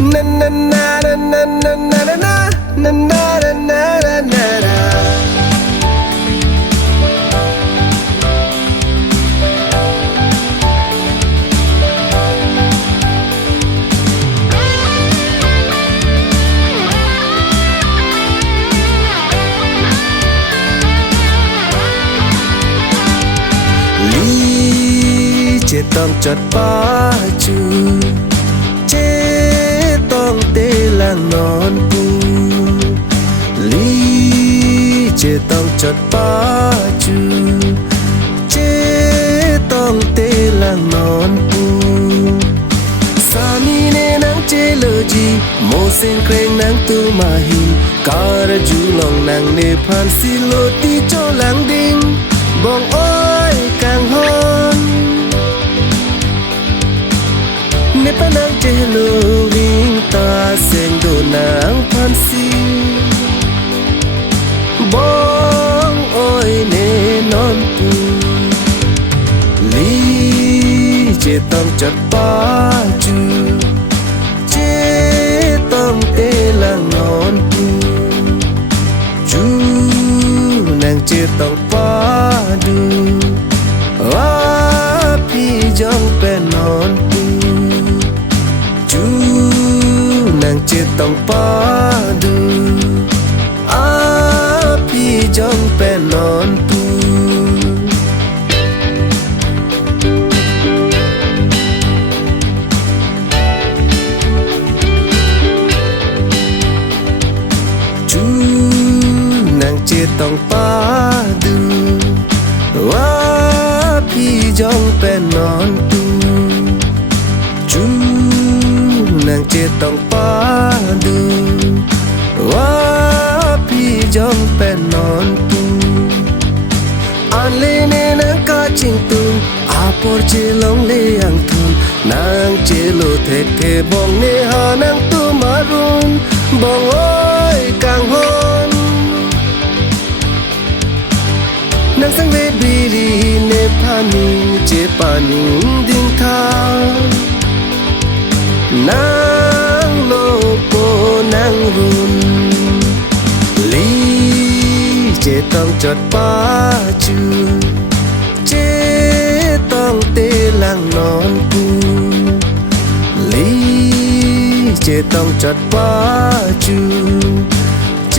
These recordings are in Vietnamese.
na na na na na na na na na na na na na จะต้องจดป้าจูเจต้องเตลังนอนปูลีจะต้องจดป้าจูเจต้องเตลังนอนปูสามีเนนังเจโลจีโมเซนเครงนังตูมาหินการจูลองนังเนพันสิโลตีโจหลังดิ่งบองอ้อยกางฮอนเนปนังเจโลวิงตาเซงโดนังพันสิบองอ้อยเนนอนปูลีเจต้องจัดป้าจูเจต้องเตลังนอนปูจูนังเจต้องป้าดูว่าพี่จงเป็นนอนปูจูนังเจต้องป้าดูพี่จงเป็นนอนปูต้องป้าดูว่าพี่จงเป็นนอนตูจูนางเจต้องป้าดูว่าพี่จงเป็นนอนตูอันเลเนนางกาจิงตุงอาปอร์เจลงเลยังทุนนางเจโลเทเทบองเนหานางตูมารุนบองโอยกังฮอนนางสังเวบีรีเนพานิงเจปานิงดิ่งทานางโลโกนางรุนลีเจต้องจดป้าจูเจต้องเตลังนอนปูลีเจต้องจดป้าจูเจ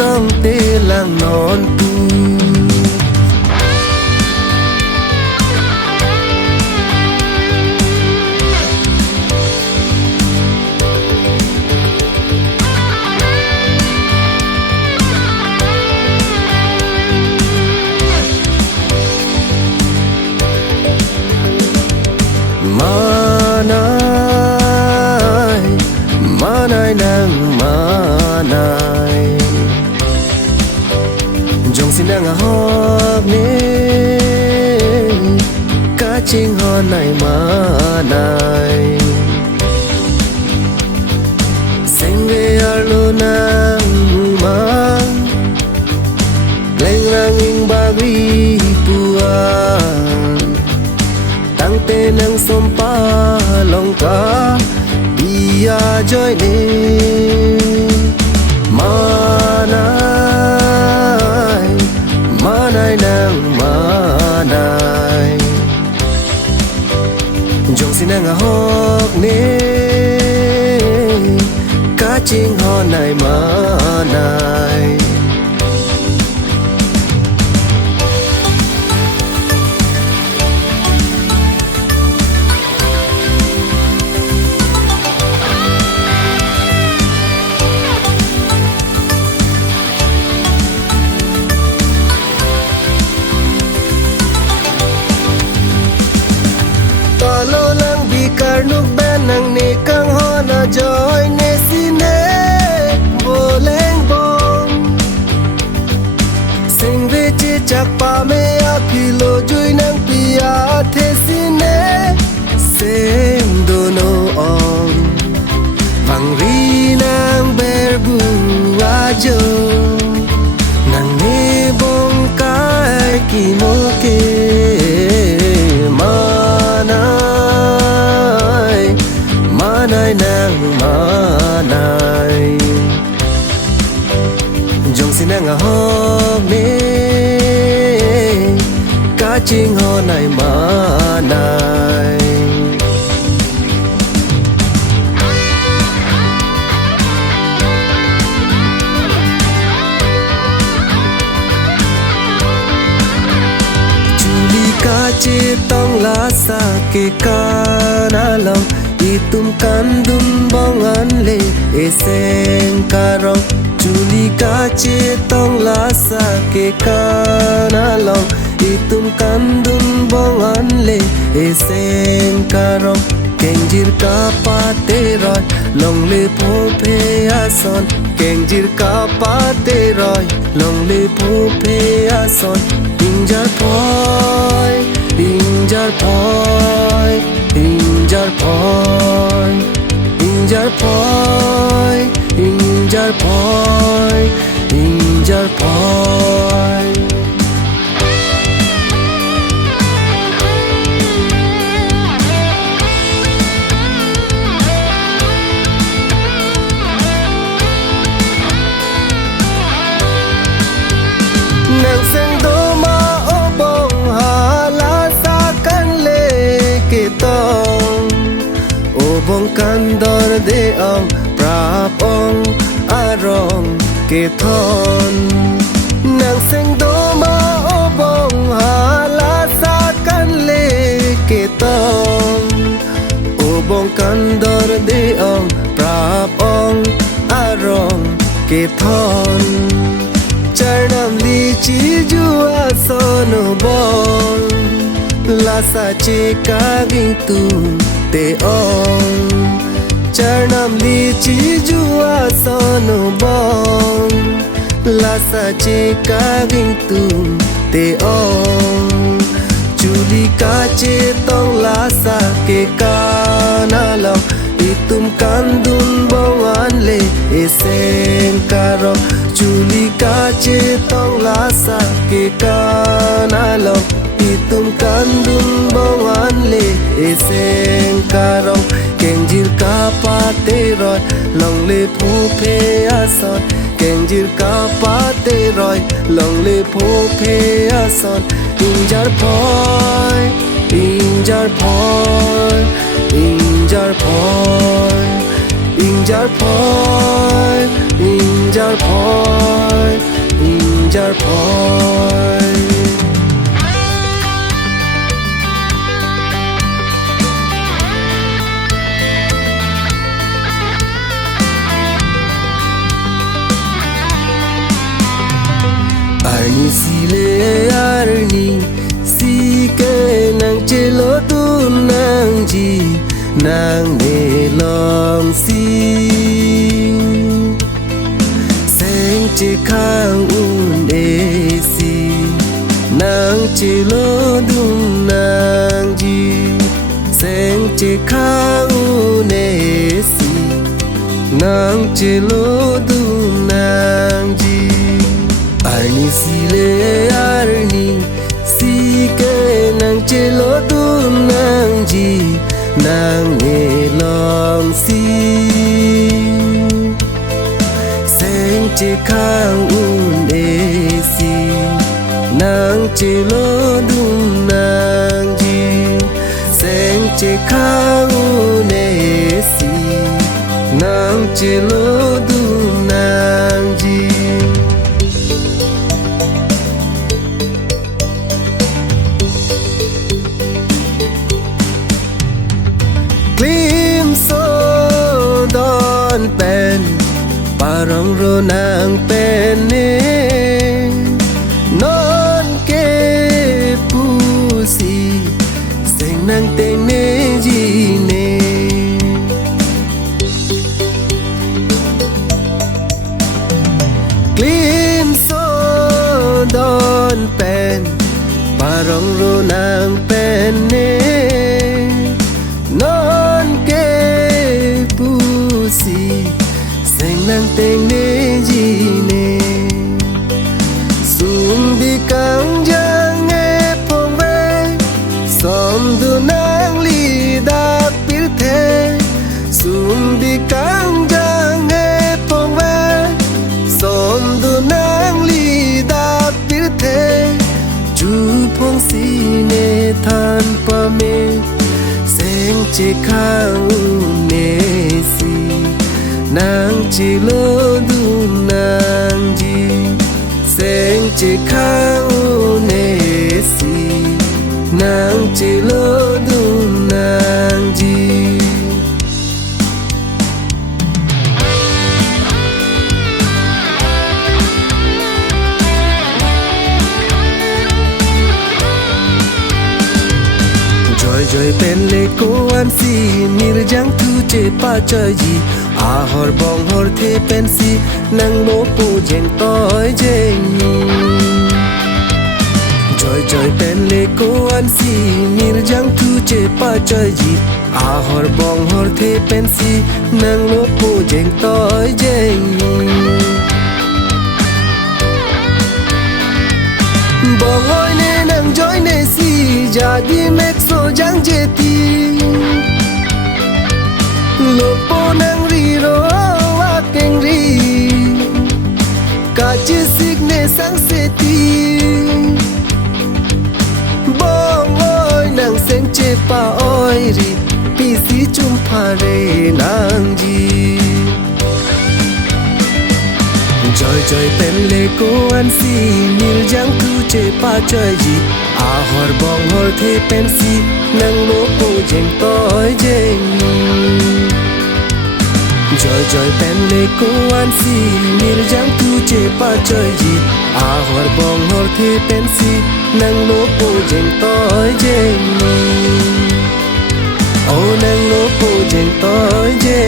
ต้องเตลังนอนปูมานายนางมานายจงสินางฮอกเนกาจิงฮอนายมานายเซงเวอาโลนางมาเล่งรังอิงบากรีปัวตั้งเตนังสมปาลงกาปียาจอยเนมานายนางมานายจงสินางฮอกเนกาจิงฮอนายมานายKarnuk benang ni kang hona joy ne sine boleng bong sing vechi chak pa me akilo jui nang pia the sine sing dono ong vang ri nang berbu ajo nang ne bong kai ki mo ke nang chính họ này mà này Julika che tong la sa ke kana long itum kandun bong an le eseng karong Julika che tong la sa ke kana long itum kandun bong an le eseng karong kengjir ka pa te roi long le pho phe ason kengjir ka pa te roi long le pho phe ason injar poi injar poi injar poi injar poi injar poi injar poi nàng sen đô ma ô bông hà la sa can lê kê tông ô bông can đor de ông prap ông arong kê thon nàng sen đô ma ô bông hà la sa can lê kê tông ô bông can đor de ông prap ông arong kê thon Charnam li chi jua sono bon La sa che ka ging tu te ong Charnam li chi jua sono bon La sa che ka ging tu te ong Julika che tong la sa ke ka na long Itum kandun bong an le eseng karong Julika che tong la sa ke kana long itum kandun bong an le eseng karong kengjir ka pa te roi long le pho phe ason kengjir ka pa te roi long le pho phe ason injar poi injar poi injar poi injar poi injar poi injar poi Arni sile arni si ke nang chelo tu nang ji nang ne long si che khang un e si nang che lo dung nang ji seng che khang un e si nang che lo dung nang ji arni si le arni si ke nang che lo dung nang ji nang ne long si che khang un e si nang che lo dung nang ji seng che khang un e si nang che lo dung nang ji Klim so don pen Parang ro nang pene non ke pusi seng nang teng ne ji ne Klim so don pen parang ro nang pene non ke pusi seng nang teng ne ji ne sum bi kang jang e phong ve som du nang li da pir the sum bi kang jang e phong ve som du nang li da pir the chu phong si than pa me seng che khang ne si nang chi lo du nang ji seng che khang ne si nang chi lo du nang ji joy pen le ko an si mir jang tu che pa chơi gì à hor bong hor the pen si nang mo po jeng toy jeng joy pen le ko an si mir jang tu che pa chơi gì à hor bong hor the pen si nang mo po jeng toy jeng bong hoi ne nang joy ne si jadi mek so jang jeti lopo nang ri ro wa keng ri ka chi sik ne sang se ti bong oi nang seng che pa oi ri pi si chum pha re nang ji joy pen le ko an si mil jang tu che pa chơi gì à hor bong hor the pen si nang lo po jeng toy jeng joy pen le ko an si mil jang tu che pa chơi gì à hor bong hor the pen si nang lo po jeng toy jeng oh nang lo po jeng toy jeng